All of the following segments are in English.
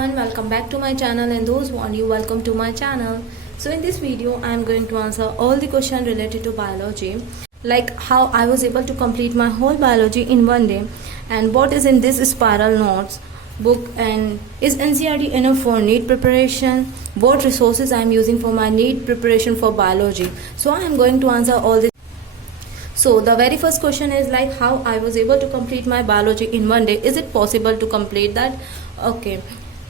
everyone, welcome back to my channel, and those who are new, welcome to my channel. So in this video I am going to answer all the questions related to biology, like how I was able to complete my whole biology in one day, and what is in this spiral notes book, and is NCERT enough for NEET preparation, what resources I am using for my NEET preparation for biology. So I am going to answer all this. So the very first question is like how I was able to complete my biology in one day. Is it possible to complete that? Okay,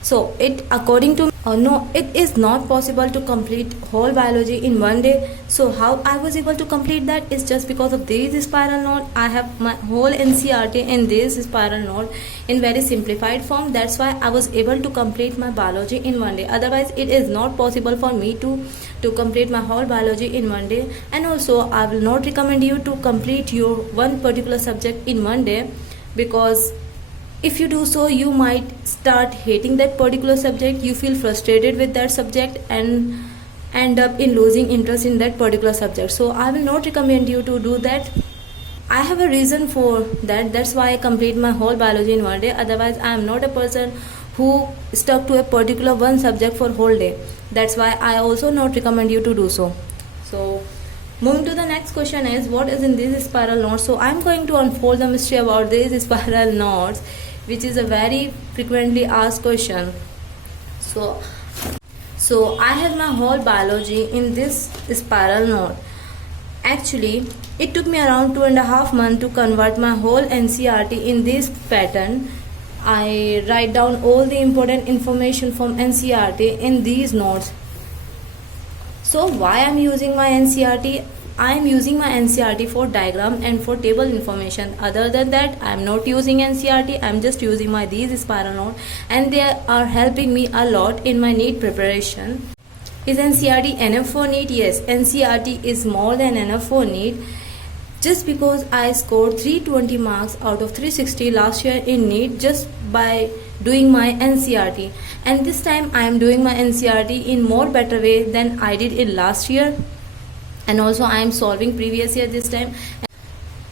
so it according to no, it is not possible to complete whole biology in one day. So how I was able to complete that is just because of this spiral note. I have my whole NCERT in this spiral note in very simplified form. That's why I was able to complete my biology in one day. Otherwise it is not possible for me to complete my whole biology in one day. And also I will not recommend you to complete your one particular subject in one day, because if you do so, you might start hating that particular subject. You feel frustrated with that subject and end up in losing interest in that particular subject. So I will not recommend you to do that. I have a reason for that. That's why I complete my whole biology in one day. Otherwise I am not a person who stuck to a particular one subject for whole day. That's why I also not recommend you to do so. So moving to the next question is what is in these spiral notes. So I'm going to unfold the mystery about these spiral notes, which is a very frequently asked question. So I have my whole biology in this spiral note. Actually it took me around 2.5 months to convert my whole NCERT in this pattern. I write down all the important information from NCERT in these notes. So why I'm using my NCERT? I am using my NCERT for diagram and for table information. Other than that, I am not using NCERT. I am just using my these spiral note, and they are helping me a lot in my NEET preparation. Is NCERT enough for NEET? Yes, NCERT is more than enough for NEET. Just because I scored 320 marks out of 360 last year in NEET just by doing my NCERT, and this time I am doing my NCERT in more better way than I did in last year, and also I am solving previous year this time.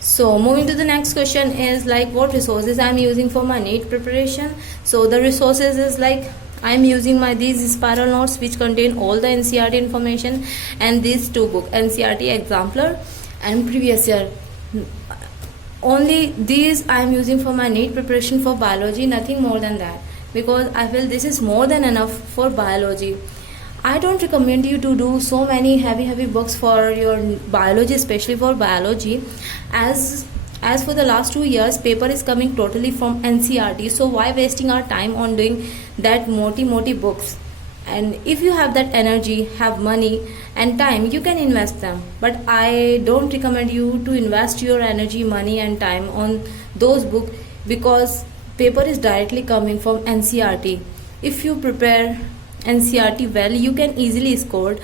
So moving to the next question is like what resources I am using for my NEET preparation. So the resources is like I am using my these spiral notes which contain all the NCERT information, and these two books, NCERT Exemplar and previous year. Only these I am using for my NEET preparation for biology, nothing more than that, because I feel this is more than enough for biology. I don't recommend you to do so many heavy books for your biology, especially for biology, as for the last 2 years paper is coming totally from NCERT. So why wasting our time on doing that moti books? And if you have that energy, have money and time, you can invest them. But I don't recommend you to invest your energy, money and time on those books, because paper is directly coming from NCERT. If you prepare NCERT well, you can easily score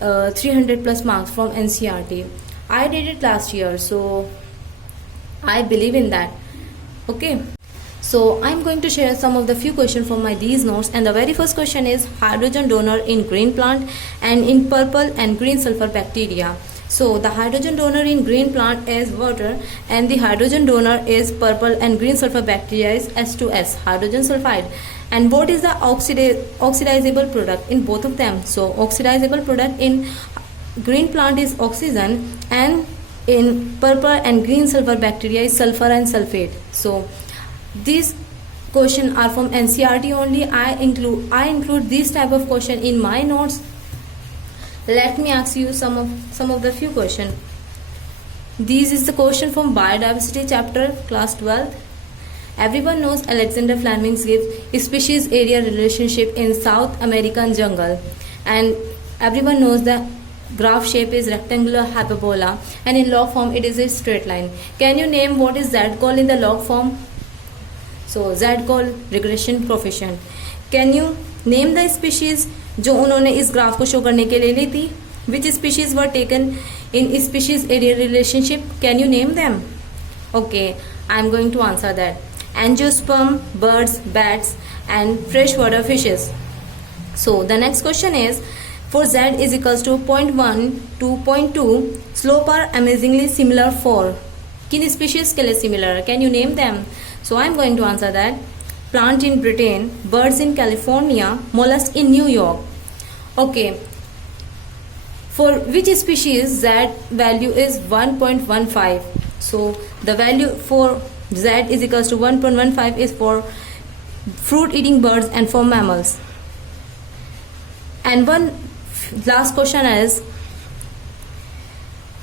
300 plus marks from NCERT. I did it last year, so I believe in that. Okay. So I'm going to share some of the few questions from my these notes, and the very first question is hydrogen donor in green plant and in purple and green sulfur bacteria. So the hydrogen donor in green plant is water, and the hydrogen donor is purple and green sulfur bacteria is H2S, hydrogen sulfide. And what is the oxidizable product in both of them? So oxidizable product in green plant is oxygen, and in purple and green sulfur bacteria is sulfur and sulfate. So these questions are from NCERT only. I include this type of question in my notes. Let me ask you some of the few questions. This is the question from biodiversity chapter, class 12. Everyone knows Alexander Fleming gives species area relationship in South American jungle, and everyone knows the graph shape is rectangular hyperbola, and in log form it is a straight line. Can you name what is Z called in the log form? So Z called regression coefficient. Can you name the species जो उन्होंने इस graph को show करने के लिए ली थी? Which species were taken in species area relationship? Can you name them? Okay, I am going to answer that. Angiosperm, birds, bats and freshwater fishes. So the next question is for Z is equals to 0.1 to 0.2, slope are amazingly similar for किन species के लिए similar? Can you name them? So I am going to answer that. plant in Britain, birds in California, mollusk in New York. Okay, for which species Z value is 1.15? So the value for Z is equals to 1.15 is for fruit eating birds and for mammals. And one last question is,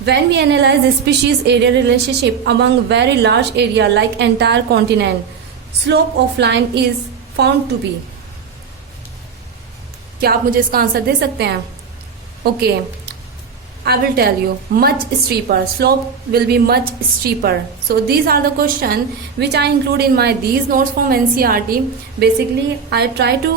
when we analyze the species area relationship among very large area like entire continent, slope of line is found to be. क्या आप मुझे इसका answer दे सकते हैं? Okay, I will tell you, much steeper. Slope will be much steeper. So these are the questions which I include in my these notes from NCERT. Basically, I try to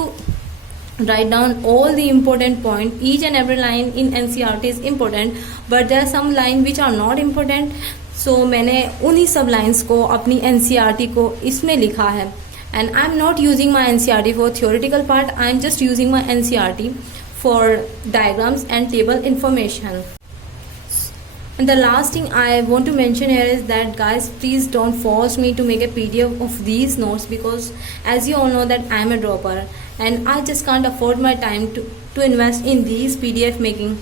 write down all the important point. Each and every line in NCERT is important, but there are some lines which are not important. So मैंने उन्हीं सब lines को अपनी NCERT को इसमें लिखा है. And I'm not using my NCERT for theoretical part. I'm just using my NCERT for diagrams and table information. And the last thing I want to mention here is that, guys, please don't force me to make a PDF of these notes, because as you all know that I'm a dropper and I just can't afford my time to invest in these PDF making.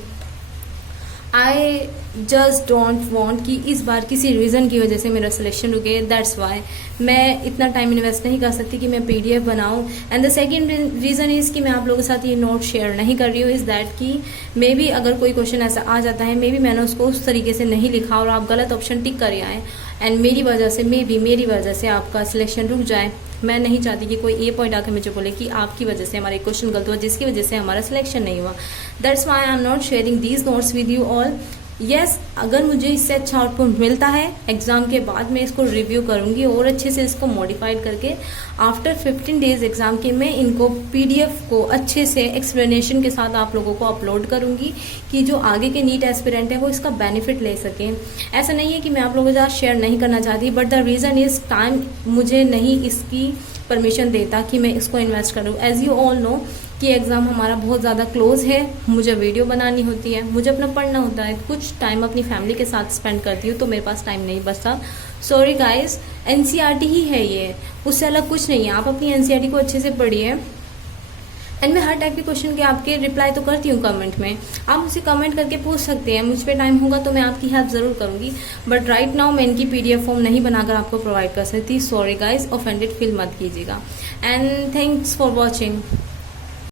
I just don't want कि इस बार किसी reason की वजह से मेरा selection रुके. That's why मैं इतना टाइम इन्वेस्ट नहीं कर सकती कि मैं PDF बनाऊं. And the second reason is कि मैं आप लोगों के साथ ये नोट शेयर नहीं कर रही हूँ. इज़ दैट कि मे बी अगर कोई क्वेश्चन ऐसा आ जाता है, मे बी मैंने उसको उस तरीके से नहीं लिखा और आप गलत ऑप्शन टिक कर आए एंड मेरी वजह से आपका सिलेक्शन रुक जाए. मैं नहीं चाहती कि कोई ये पॉइंट आके मुझे बोले कि आपकी वजह से हमारा क्वेश्चन गलत हुआ, जिसकी वजह से हमारा सिलेक्शन नहीं हुआ. That's why I am not sharing these notes with you all. Yes, अगर मुझे इससे अच्छा आउटपुट मिलता है एग्ज़ाम के बाद मैं इसको रिव्यू करूँगी और अच्छे से इसको मॉडिफाइड करके आफ्टर 15 डेज एग्ज़ाम के मैं इनको PDF को अच्छे से एक्सप्लेनेशन के साथ आप लोगों को अपलोड करूँगी कि जो आगे के नीट एस्पिरेंट हैं वो इसका बेनिफिट ले सकें. ऐसा नहीं है कि मैं आप लोगों के साथ शेयर नहीं करना चाहती, but the reason is time मुझे नहीं इसकी परमिशन देता कि मैं इसको इन्वेस्ट करूँ. एज़ यू ऑल नो कि एग्ज़ाम हमारा बहुत ज़्यादा क्लोज है, मुझे वीडियो बनानी होती है, मुझे अपना पढ़ना होता है, कुछ टाइम अपनी फैमिली के साथ स्पेंड करती हूँ, तो मेरे पास टाइम नहीं बचता. सॉरी गाइस, NCERT ही है ये, उससे अलग कुछ नहीं है. आप अपनी NCERT को अच्छे से पढ़िए. एंड मैं हर टाइप के क्वेश्चन के आपके रिप्लाई तो करती हूँ कमेंट में. आप मुझे कमेंट करके पूछ सकते हैं, मुझ पर टाइम होगा तो मैं आपकी हेल्प ज़रूर करूँगी. बट राइट नाउ मैं इनकी PDF फॉर्म नहीं बनाकर आपको प्रोवाइड कर सकती. सॉरी गाइज, ऑफेंडेड फील मत कीजिएगा. And thanks for watching.